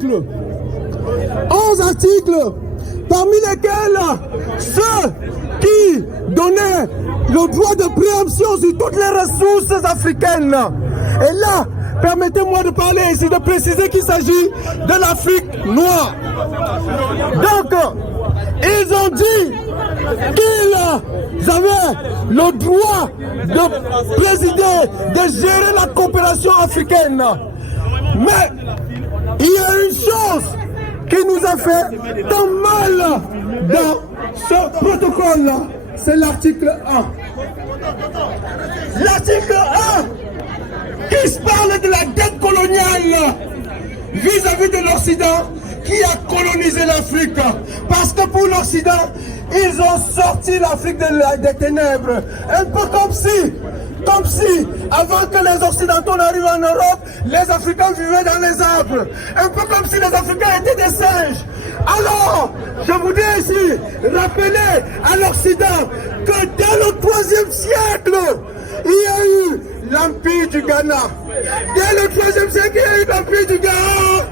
articles. 11 articles, parmi lesquels ceux qui donnaient le droit de préemption sur toutes les ressources africaines. Et là, permettez-moi de parler ici, de préciser qu'il s'agit de l'Afrique noire. Donc, ils ont dit qu'ils avaient le droit de présider, de gérer la coopération africaine. Mais il y a une chose qui nous a fait tant mal dans ce protocole, c'est l'article 1. L'article 1 qui parle de la dette coloniale vis-à-vis de l'Occident qui a colonisé l'Afrique. Parce que pour l'Occident, ils ont sorti l'Afrique des ténèbres. Un peu comme si, avant que les Occidentaux n'arrivent en Europe, les Africains vivaient dans les arbres. Un peu comme si les Africains étaient des singes. Alors, je voudrais ici rappeler à l'Occident que dès le 3e siècle, il y a eu l'Empire du Ghana. Dès le 3e siècle, il y a eu l'Empire du Ghana.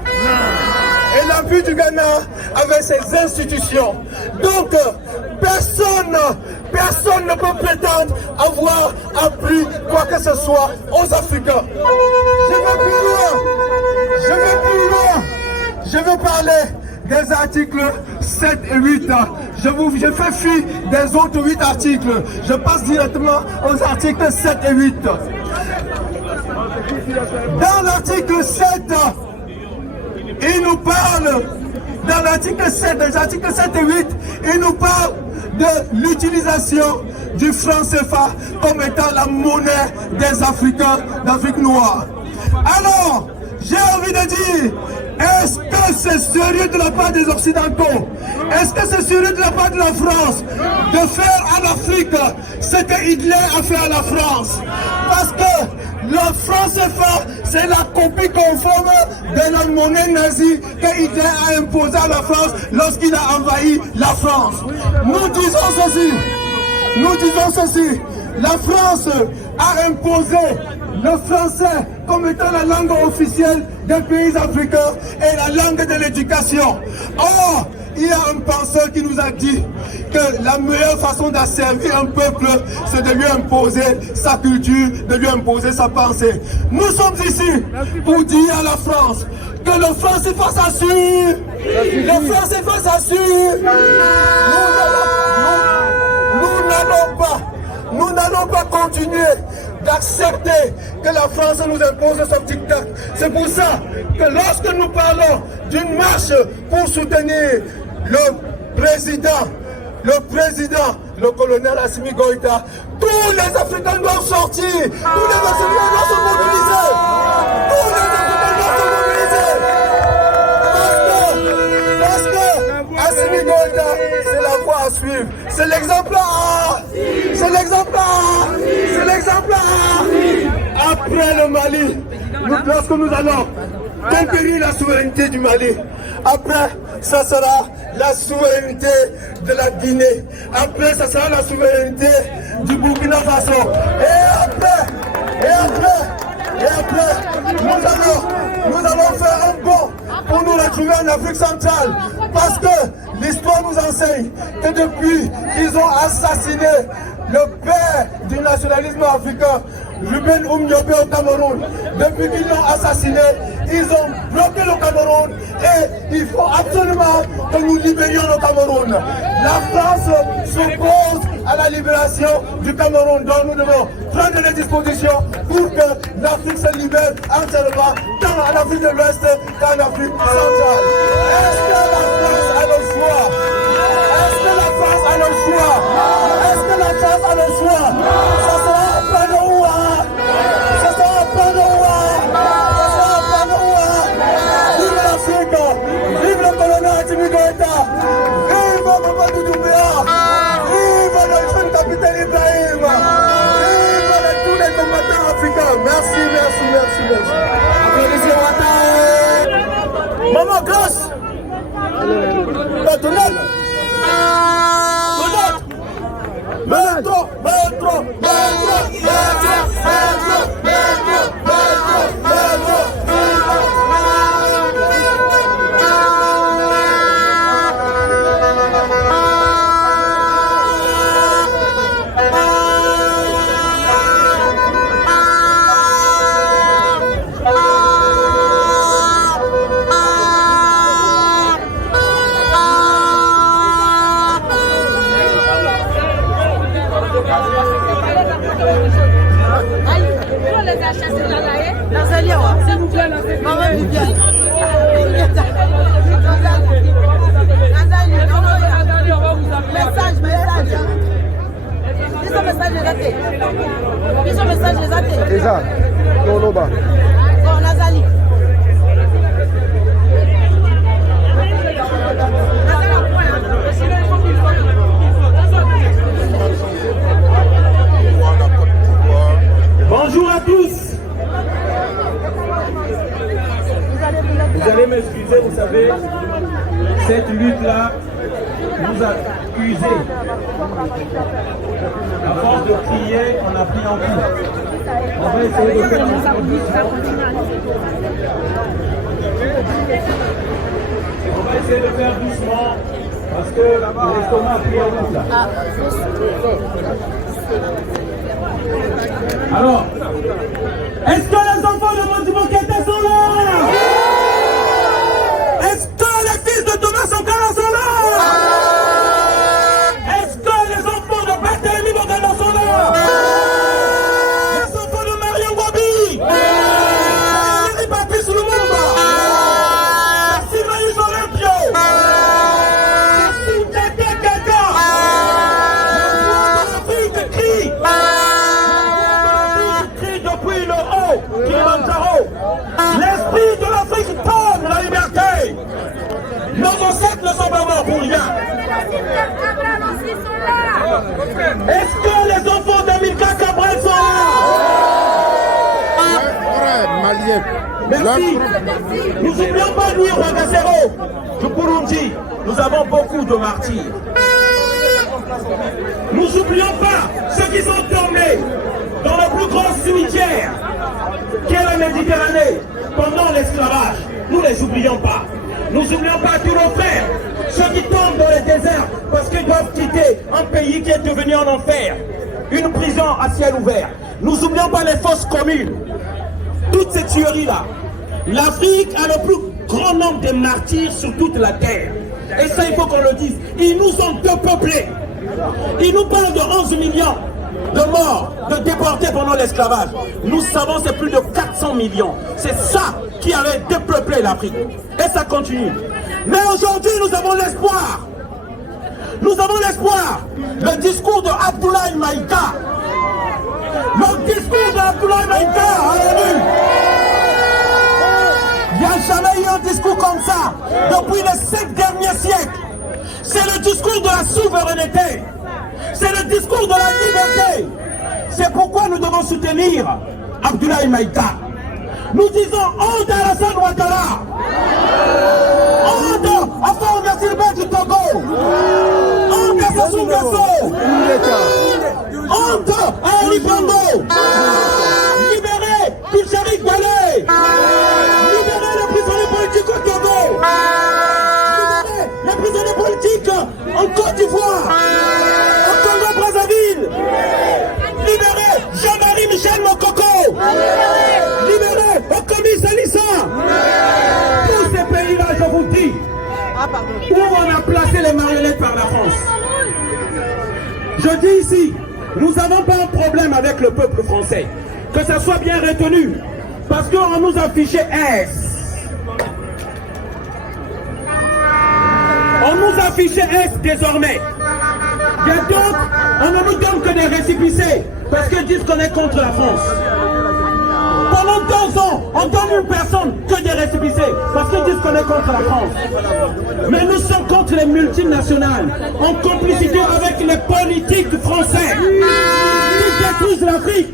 Et l'Empire du Ghana avait ses institutions. Donc, personne ne peut prétendre avoir appris quoi que ce soit aux Africains. Je vais parler des articles 7 et 8. Je fais fi des autres 8 articles. Je passe directement aux articles 7 et 8. Dans l'article 7, il nous parle, dans l'article 7, des articles 7 et 8, il nous parle de l'utilisation du franc CFA comme étant la monnaie des Africains d'Afrique noire. Alors, j'ai envie de dire, est-ce que c'est sérieux de la part des Occidentaux? Est-ce que c'est sérieux de la part de la France de faire à l'Afrique ce que Hitler a fait à la France? Parce que le franc CFA, c'est la copie conforme de la monnaie nazie que Hitler a imposée à la France lorsqu'il a envahi la France. Nous disons ceci, la France a imposé le français comme étant la langue officielle des pays africains et la langue de l'éducation. Or, il y a un penseur qui nous a dit que la meilleure façon d'asservir un peuple, c'est de lui imposer sa culture, de lui imposer sa pensée. Nous sommes ici pour dire à la France que le franc CFA s'assure. Le franc CFA s'assure. Nous n'allons pas continuer d'accepter que la France nous impose son diktat. C'est pour ça que lorsque nous parlons d'une marche pour soutenir le président, le colonel Assimi Goïta, tous les Africains doivent sortir, tous les Africains doivent se mobiliser, tous les Africains doivent se mobiliser. Parce que Assimi Goïta, c'est la voie à suivre. C'est l'exemple A. C'est l'exemple A. C'est l'exemple A. Après le Mali, lorsque nous allons conquérir la souveraineté du Mali, après, ça sera la souveraineté de la Guinée. Après, ça sera la souveraineté du Burkina Faso. Et après, nous allons faire un bond pour nous retrouver en Afrique centrale. Parce que l'histoire nous enseigne que depuis qu'ils ont assassiné le père du nationalisme africain, Ruben Oumniobé au Cameroun, depuis qu'ils l'ont assassiné, ils ont bloqué le Cameroun et il faut absolument que nous libérions le Cameroun. La France s'oppose à la libération du Cameroun, donc nous devons prendre les dispositions pour que l'Afrique se libère entièrement, tant en Afrique de l'Ouest qu'en Afrique centrale. Est-ce que la France a le choix? Est-ce que la France a le choix? Est-ce que la France a le choix? Ça sera après le Ouah. Ça sera après le Ouah. Ça sera après le Ouah. Vive l'Afrique. Vive le colonel Assimi Goïta. Vive Mamadou Doumbouya. Vive le jeune capitaine Ibrahim. Vive tous les combattants africains. Merci. Applaudissez Ouattara. Maman Grasse. vous savez, cette lutte-là nous a usés. À force de crier, on a pris un coup. On va essayer de faire doucement parce que l'estomac a pris un coup là. Alors, est-ce que les enfants de Modibo-Keïta sont là? Est-ce que les fils de Thomas Sankara sont là? Est-ce que les enfants de Barthélémy Bokanda sont là? Les enfants de Mariam Wabi? Les Papis Lumumba? Merci Maïs Olympio? Merci Tete Kaka? L'Afrique crie! Depuis le haut, Kilimanjaro, l'esprit de l'Afrique tombe la liberté. Nos ancêtres ne sont pas morts pour rien. Est-ce que les enfants d'Amilcar Cabral sont là? Merci. Nous n'oublions pas Louis Rwagasero du Burundi. Nous avons beaucoup de martyrs. Nous n'oublions pas ceux qui sont tombés dans le plus grand cimetière qu'est la Méditerranée pendant l'esclavage. Nous ne les oublions pas. Nous n'oublions pas tous nos frères, ceux qui tombent dans les déserts parce qu'ils doivent quitter un pays qui est devenu un enfer, une prison à ciel ouvert. Nous n'oublions pas les fosses communes. Toutes ces tueries-là. L'Afrique a le plus grand nombre de martyrs sur toute la terre. Et ça, il faut qu'on le dise. Ils nous ont dépeuplés. Ils nous parlent de 11 millions de morts, de déportés pendant l'esclavage. Nous savons c'est plus de 400 millions. C'est ça qui avait dépeuplé l'Afrique. Et ça continue. Mais aujourd'hui, nous avons l'espoir. Nous avons l'espoir. Le discours de Abdoulaye Maïga. Le discours de Abdoulaye Maïga. Il n'y a jamais eu un discours comme ça depuis les 5 derniers siècles. C'est le discours de la souveraineté. C'est le discours de la liberté. C'est pourquoi nous devons soutenir Abdoulaye Maïga. Nous disons honte à Alassane Ouattara. Honte à Faure Silva du Togo. Honte à Sassou Nguesso. Honte à Ali Bongo. Libérez Pilcharik Balé. Libérez les prisonniers politiques au Togo. Libérez les prisonniers politiques en Côte d'Ivoire. Libérez Jean-Marie Michel Mokoko. Libérez Okomi Salissa. Tous ces pays-là, je vous dis, où on a placé les marionnettes par la France. Je dis ici, nous n'avons pas un problème avec le peuple français. Que ça soit bien retenu. Parce qu'on nous a fiché S. On nous a fiché S désormais. Il y a d'autres, on ne nous donne que des récépissés parce qu'ils disent qu'on est contre la France. Pendant 2 ans, on donne une personne que des récépissés parce qu'ils disent qu'on est contre la France. Mais nous sommes contre les multinationales en complicité avec les politiques français qui détruisent l'Afrique.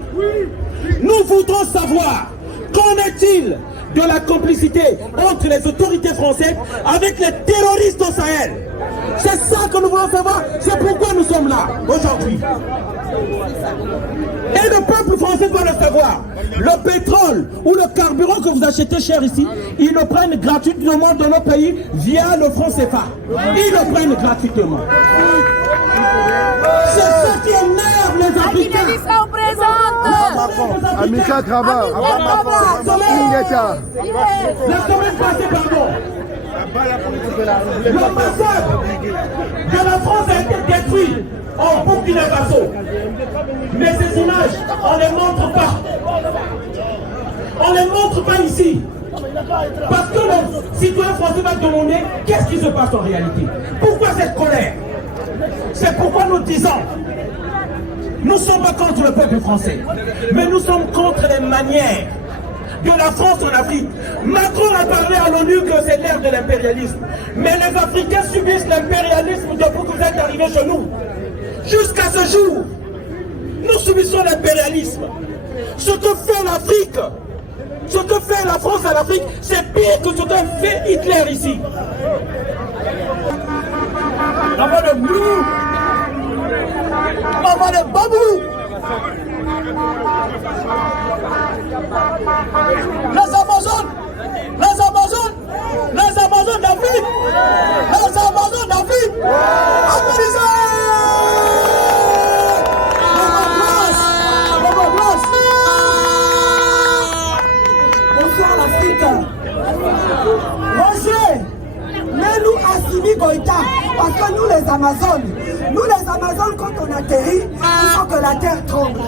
Nous voudrons savoir qu'en est-il de la complicité entre les autorités françaises avec les terroristes au Sahel. C'est ça que nous voulons savoir, c'est pourquoi nous sommes là aujourd'hui. Et le peuple français doit le savoir. Le pétrole ou le carburant que vous achetez cher ici, ils le prennent gratuitement dans nos pays via le franc CFA. Ils le prennent gratuitement. C'est ça qui énerve les Africains. Amika Kraba. La semaine passée, pardon. L'ambassade de la France a été détruite en Burkina Faso. Mais ces images, on ne les montre pas. On ne les montre pas ici. Parce que le citoyen français va demander qu'est-ce qui se passe en réalité. Pourquoi cette colère? C'est pourquoi nous disons, nous ne sommes pas contre le peuple français, mais nous sommes contre les manières de la France en Afrique. Macron a parlé à l'ONU que c'est l'ère de l'impérialisme. Mais les Africains subissent l'impérialisme depuis que vous êtes arrivés chez nous. Jusqu'à ce jour, nous subissons l'impérialisme. Ce que fait l'Afrique, Ce que fait la France en Afrique, c'est pire que ce que fait Hitler ici. Maman de Blue, maman de Babou, les Amazones d'Afrique, les Amazones d'Afrique, applaudissez! Bonsoir l'Afrique. Roger, mets-nous Assimi Goïta, parce que nous les Amazones, quand on atterrit, il faut que la terre tremble.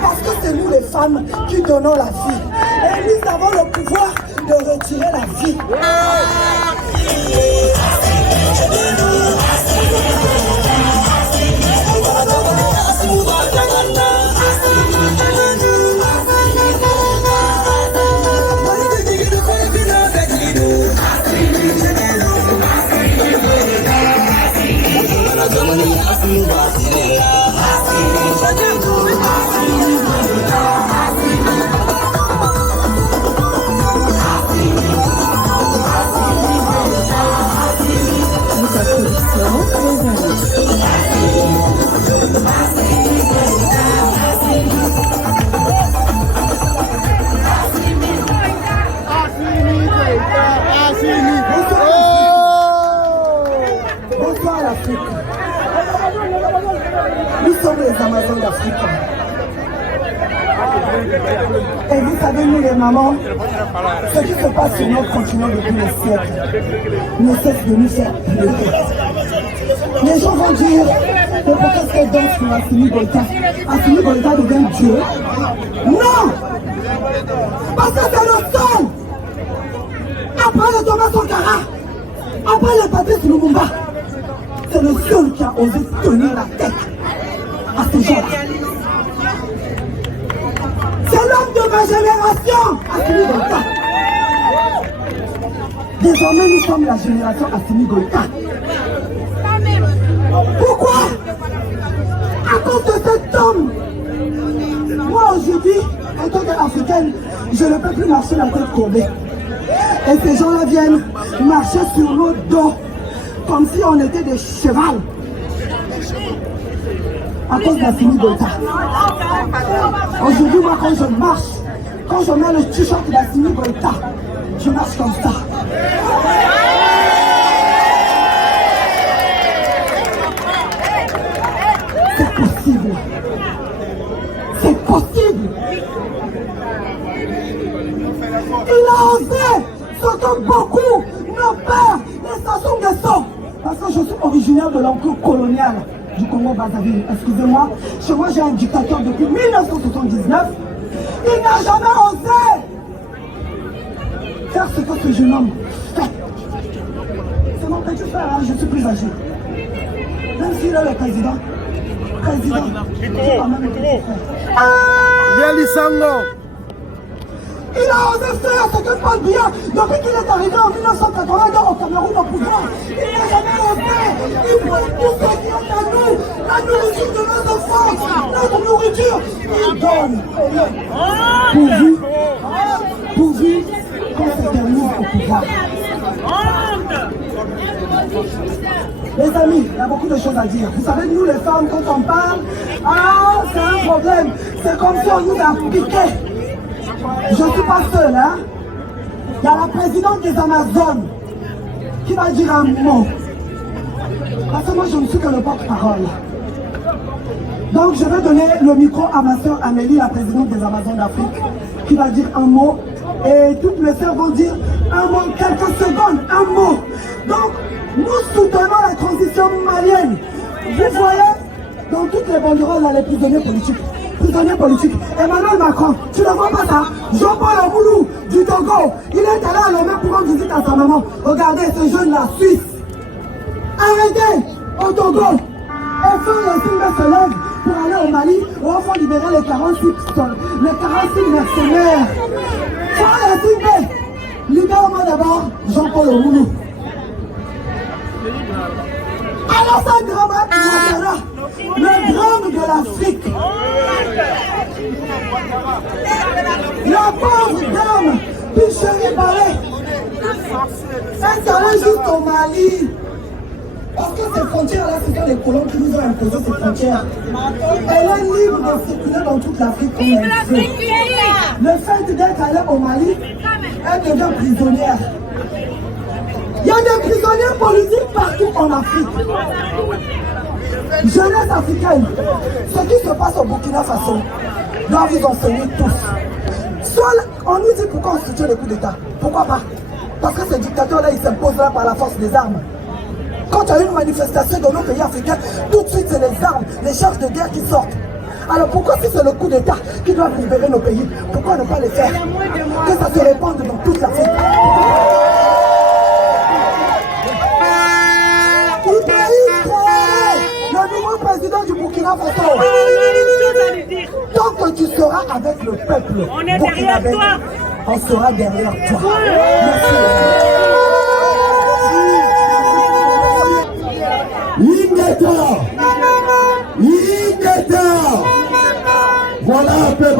Parce que c'est nous les femmes qui donnons la vie. Et nous avons le pouvoir de retirer la vie. Bonsoir l'Afrique. Nous sommes les Amazones d'Afrique. Et vous savez, nous les mamans, ce qui se passe sur notre continent depuis des siècles ne cesse de nous faire pleurer. Les gens vont dire, mais pourquoi est-ce qu'elle danse pour Assimi Goïta? Assimi Goïta devient Dieu? Non! Parce que c'est le seul! Après le Thomas Sankara, après le Patrice Lumumba, c'est le seul qui a osé tenir la tête à ces gens-là. C'est l'homme de ma génération, Assimi Goïta. Désormais, nous sommes la génération Assimi Goïta. Pourquoi? À cause de cet homme. Moi, aujourd'hui, en tant qu'Africaine, je ne peux plus marcher la tête courbée. Et ces gens-là viennent marcher sur nos dos, comme si on était des chevals. À cause d'Assimi Goïta. Aujourd'hui, moi, quand je marche, quand je mets le t-shirt d'Assimi Goïta, je marche comme ça. C'est possible. C'est possible. Il a osé ce que beaucoup, nos pères, les Sassou Nguesso, parce que je suis originaire de l'empire colonial du Congo-Brazzaville. Excusez-moi, chez moi j'ai un dictateur depuis 1979. Il n'a jamais osé faire ce que ce jeune homme fait. C'est mon petit frère, hein, je suis plus âgé. Même s'il est le président, c'est pas même le petit frère. Il a osé faire ce que Paul Biya, depuis qu'il est arrivé en 1982 au Cameroun au pouvoir, il n'a jamais osé. Il voulait tout ce qui est à nous, la nourriture de nos enfants, notre nourriture. Il donne. Pourvu qu'on se termine au pouvoir. Les amis, il y a beaucoup de choses à dire. Vous savez, nous les femmes, quand on parle, c'est un problème. C'est comme si on nous a piqué. Je ne suis pas seul, hein. Il y a la présidente des Amazones qui va dire un mot. Parce que moi, je ne suis que le porte-parole. Donc, je vais donner le micro à ma soeur Amélie, la présidente des Amazones d'Afrique, qui va dire un mot. Et toutes mes sœurs vont dire un mot, quelques secondes, un mot. Donc, nous soutenons la transition malienne. Vous voyez, dans toutes les banderoles, là, les prisonniers politiques. Emmanuel Macron, tu ne vois pas ça? Jean-Paul Omoulou du Togo, il est allé à Lomé pour rendre visite à sa maman. Regardez ce jeune-là, Suisse. Arrêtez au Togo. Et Feu Yassine se lève pour aller au Mali où on va libérer les 46 mercenaires. Feu Yassine, libère-moi d'abord Jean-Paul Omoulou. Alassane Dramane Ouattara, le drame de l'Afrique. La pauvre dame, Picheri Ballet, elle s'allait jusqu'au Mali. Parce que ces frontières-là, ce sont les colons qui nous ont imposé ces frontières. Elle est libre de circuler dans toute l'Afrique comme elle veut. Le fait d'être allée au Mali, elle devient prisonnière. Il y a des prisonniers politiques partout en Afrique. Jeunesse africaine, ce qui se passe au Burkina Faso doit vous enseigner tous. Seul, on nous dit pourquoi on soutient le coup d'État. Pourquoi pas? Parce que ces dictateurs-là, ils s'imposent là par la force des armes. Quand il y a une manifestation dans nos pays africains, tout de suite c'est les armes, les charges de guerre qui sortent. Alors pourquoi si c'est le coup d'État qui doit libérer nos pays, pourquoi ne pas les faire? Que ça se répande dans toute l'Afrique. Le nouveau président du Burkina Faso. Tant que tu seras avec le peuple, on est derrière toi. On sera derrière toi. Merci. Voilà un peu.